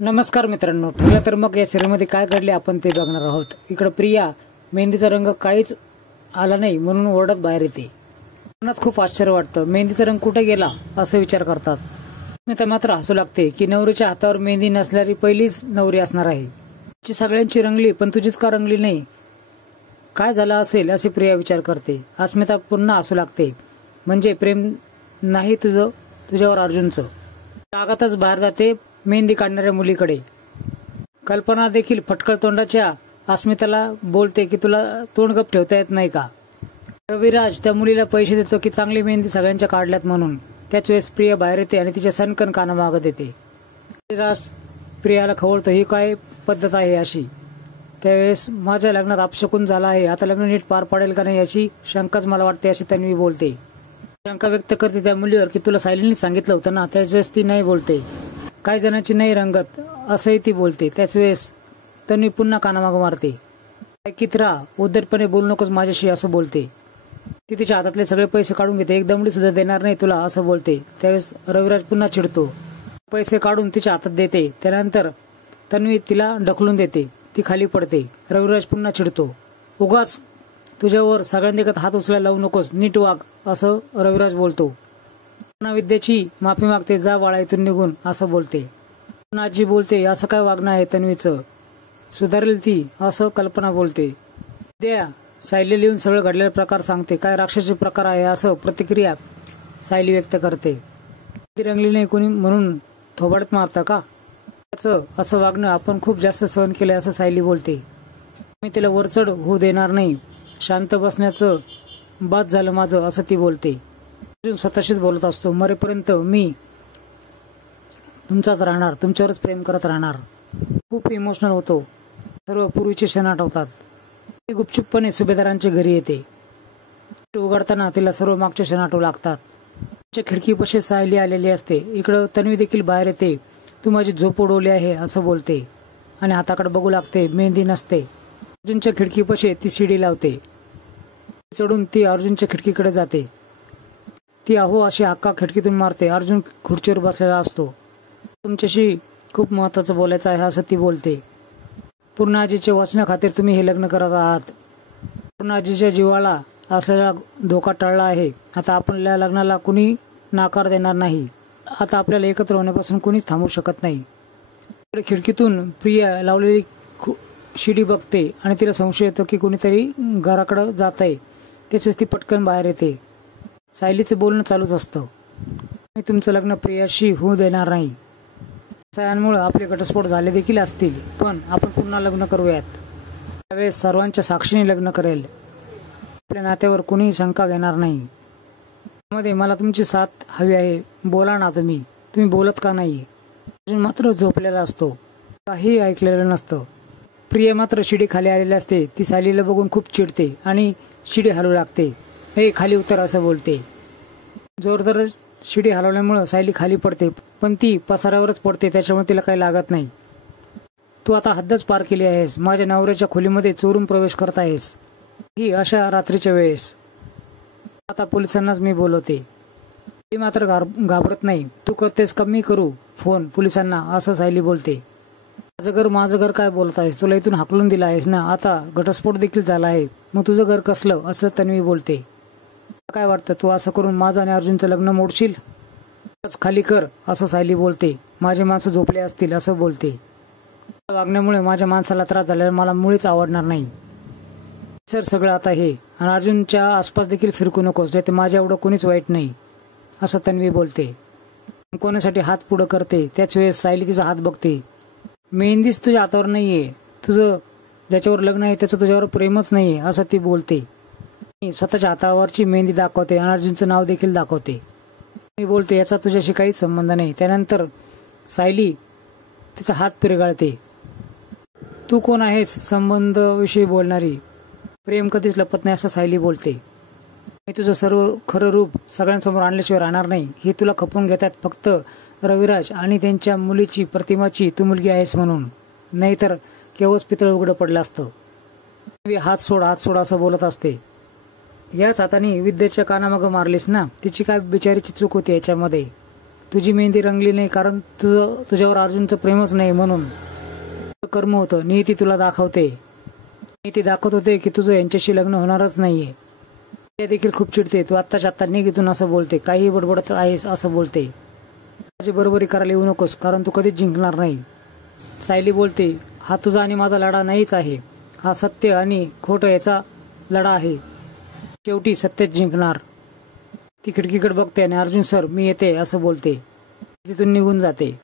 नमस्कार मित्रांनो, ठरलं तर मग या सिरियलमध्ये काय घडले आपण ते बघणार आहोत. इकडे प्रिया मेहंदीचा रंग काहीच आला नाही म्हणून ओरडत बाहेर येते. त्यांनाच खूप आश्चर्य वाटतं. मेहंदीचा रंग कुठे गेला असं विचार करतात. अस्मिता मात्र हसू लागते की नवरीच्या हातावर मेहंदी नसणारी पहिलीच नवरी असणार आहे. तिची सगळ्यांची रंगली पण तुझीच का रंगली नाही, काय झालं असेल असे प्रिया विचार करते. अस्मिता पुन्हा हसू लागते. म्हणजे प्रेम नाही तुझ्यावर अर्जुनचं. रागातच बाहेर जाते मेहंदी काढणाऱ्या मुलीकडे. कल्पना देखील फटकळ तोंडाच्या अस्मिताला बोलते की तुला तोंड गप ठेवता येत नाही का. रविराज त्या मुलीला पैसे देतो की चांगली मेहंदी सगळ्यांच्या काढल्यात म्हणून. त्याच वेळेस प्रिया बाहेर येते आणि तिच्या सनकन काना मागत येते. रविराज प्रियाला खवळतो, ही काय पद्धत आहे अशी. त्यावेळेस माझ्या लग्नात अपशकुन झाला आहे, आता लग्न नीट पार पडेल का नाही याची शंकाच मला वाटते अशी तन्वी बोलते. शंका व्यक्त करते त्या मुलीवर की तुला सायलीने सांगितलं होतं ना. त्याच वेळेस ती नाही बोलते. काही जणांची नाही रंगत असंही ती बोलते. त्याच वेळेस तन्वी पुन्हा कानामाग मारते. ऐकीत राहा, उद्धटपणे बोलू नकोस माझ्याशी असं बोलते. ती तिच्या हातातले सगळे पैसे काढून घेते. एक दमडी सुद्धा देणार नाही तुला असं बोलते. त्यावेळेस रविराज पुन्हा चिडतो. पैसे काढून तिच्या हातात देते. त्यानंतर तन्वी तिला ढकलून देते. ती खाली पडते. रविराज पुन्हा चिडतो. उगाच तुझ्यावर सगळ्यांदेखत हात उचलायला लावू नकोस, नीट वाग असं रविराज बोलतो. विद्याची माफी मागते. जा बाळा इथून निघून असं बोलते. आजी बोलते, असं काय वागणं आहे तन्वीचं, सुधारेल ती असं कल्पना बोलते. विद्या सायली लिहून सगळं घडलेले प्रकार सांगते. काय राक्षसी प्रकार आहे असं प्रतिक्रिया सायली व्यक्त करते. ती रंगली नाही कोणी म्हणून थोबाडत मारता का, त्याचं असं वागणं आपण खूप जास्त सहन केलंय असं सायली बोलते. मी तिला वरचढ होऊ देणार नाही, शांत बसण्याचं बाद झालं माझं असं ती बोलते. अर्जुन स्वतःशीच बोलत असतो, मरेपर्यंत मी तुमचाच राहणार, तुमच्यावरच प्रेम करत राहणार. खूप इमोशनल होतो. सर्व पूर्वीचे क्षण आठवतात. ती गुपचूपपणे सुभेदारांच्या घरी येते. उघडताना तिला सर्व मागचे क्षण आठवू लागतात. तिच्या खिडकीपाशी सायली आलेली असते. इकडं तन्वी देखील बाहेर येते. तू माझी झोप उडवली आहे असं बोलते आणि हाताकडे बघू लागते. मेहंदी नसते. अर्जुनच्या खिडकीपाशी ती शिडी लावते. चढून ती अर्जुनच्या खिडकीकडे जाते. ती अहो अशी हक्का खिडकीतून मारते. अर्जुन खुर्चीवर बसलेला असतो. तुमच्याशी खूप महत्वाचं बोलायचं आहे असं ती बोलते. पूर्ण आजीच्या वाचनाखातीर तुम्ही हे लग्न करत आहात. पूर्ण आजीच्या जीवाला असलेला धोका टळला आहे. आता आपल्या लग्नाला कुणी नाकार देणार नाही. आता आपल्याला एकत्र होण्यापासून कुणीच थांबवू शकत नाही. खिडकीतून प्रिया लावलेली शिडी बघते आणि तिला संशय येतो की कुणीतरी घराकडे जात आहे. त्याच्याच ती पटकन बाहेर येते. सायलीचं बोलणं चालूच असतं. मी तुमचं लग्न प्रियाशी होऊ देणार नाही. सयांमुळे आपले घटस्फोट झाले देखील असतील, पण आपण पुन्हा लग्न करूयात. त्यावेळेस सर्वांच्या साक्षीने लग्न करेल. आपल्या नात्यावर कुणीही शंका घेणार नाही. त्यामध्ये मला तुमची साथ हवी आहे. बोला ना तुम्ही बोलत का नाही. अर्जुन मात्र झोपलेला असतो. काही ऐकलेलं नसतं. प्रिया मात्र शिडी खाली आलेली असते. ती सायलीला बघून खूप चिडते आणि शिडी हलवू लागते. हे खाली उतर असं बोलते. जोरदार शिडी हलवल्यामुळे सायली खाली पडते, पण ती पसाऱ्यावरच पडते. त्याच्यामुळे तिला काही लागत नाही. तू आता हद्दच पार केली आहेस. माझ्या नवऱ्याच्या खोलीमध्ये चोरून प्रवेश करत आहेस, ही अशा रात्रीच्या वेळेस. आता पोलिसांनाच मी बोलवते. ती मात्र घाबरत नाही. तू करतेस कमी करू फोन पोलिसांना असं सायली बोलते. माझं घर काय बोलत आहेस, तुला इथून हाकलून दिलं आहेस ना. आता घटस्फोट देखील झाला आहे, मग तुझं घर कसलं असं तन्वी बोलते. काय वाटतं, तू असं करून माझं आणि अर्जुनचं लग्न मोडशील. खाली कर असं सायली बोलते. माझे माणसं झोपले असतील असं बोलते. वागण्यामुळे माझ्या माणसाला त्रास झाल्यावर मला मुळीच आवडणार नाही. सर सगळं आता हे, आणि अर्जुनच्या आसपास देखील फिरकू नकोस, नाही माझ्या एवढं कोणीच वाईट नाही असं तन्वी बोलते. कोणासाठी हात पुढं करते. त्याच वेळेस सायली तिचा हात बघते. मेहंदीच तुझ्या हातावर नाहीये. तुझं ज्याच्यावर लग्न आहे त्याचं तुझ्यावर प्रेमच नाहीये असं ती बोलते. स्वतःच्या हातावरची मेहंदी दाखवते आणि अर्जुनचं नाव देखील दाखवते. मी बोलते याचा तुझ्याशी काहीच संबंध नाही. त्यानंतर सायली तिचा हात पिरगाळते. तू कोण आहेस संबंध विषयी बोलणारी, प्रेम कधीच लपत नाही असं सायली बोलते. मी तुझं सर्व खरं रूप सगळ्यांसमोर आणल्याशिवाय राहणार नाही. हे तुला खपवून घेतात फक्त रविराज आणि त्यांच्या मुलीची प्रतिमाची तू मुलगी आहेस म्हणून, नाहीतर केवळच पितळ उघडं पडलं असतं. हात सोड असं बोलत असते. याच हाताने विद्येच्या कानामागं मारलीस ना. तिची काय बिचारीची चूक होती याच्यामध्ये. तुझी मेहंदी रंगली नाही कारण तुझ्यावर अर्जुनचं प्रेमच नाही म्हणून. कर्म होतं. नियती तुला दाखवते. नियती दाखवत होते की तुझं यांच्याशी लग्न होणारच नाहीये. ते देखील खूप चिडते. तू आत्ताच्या आत्ता निघ इथून असं बोलते. काही बडबडत आहेस असं बोलते. माझी बरोबरी करायला येऊ नकोस कारण तू कधीच जिंकणार नाही. सायली बोलते, हा तुझा आणि माझा लढा नाहीच आहे. हा सत्य आणि खोटं याचा लढा आहे. शेवटी सत्यच जिंकणार. ती खिडकीकडे बघते आणि अर्जुन सर मी येते असं बोलते. तिथून निघून जाते.